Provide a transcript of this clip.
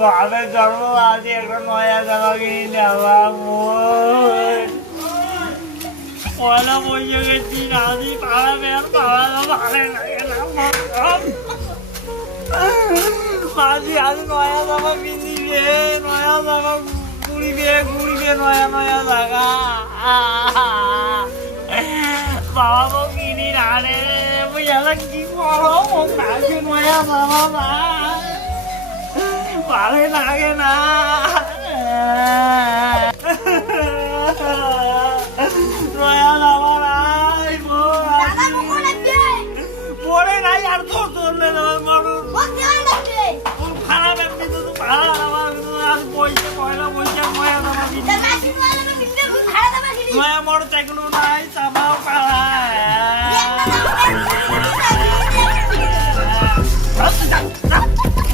বাপের জন্ম আছে একটা নয়া জামা কিনে নেওয়া পয়লা বৈশাখের দিন আদি পাড়াবে আর পাড়ানো ভালো লাগে না মাঝি আজ নয়া জামা কিনবে নয়া জামা ঘুরিবে নয়া নয়া জায়গা বাবা বউ কিনি না রে বুঝালা কি করো কাছে নয়া জামা না ভালো লাগে না নয়া জামা না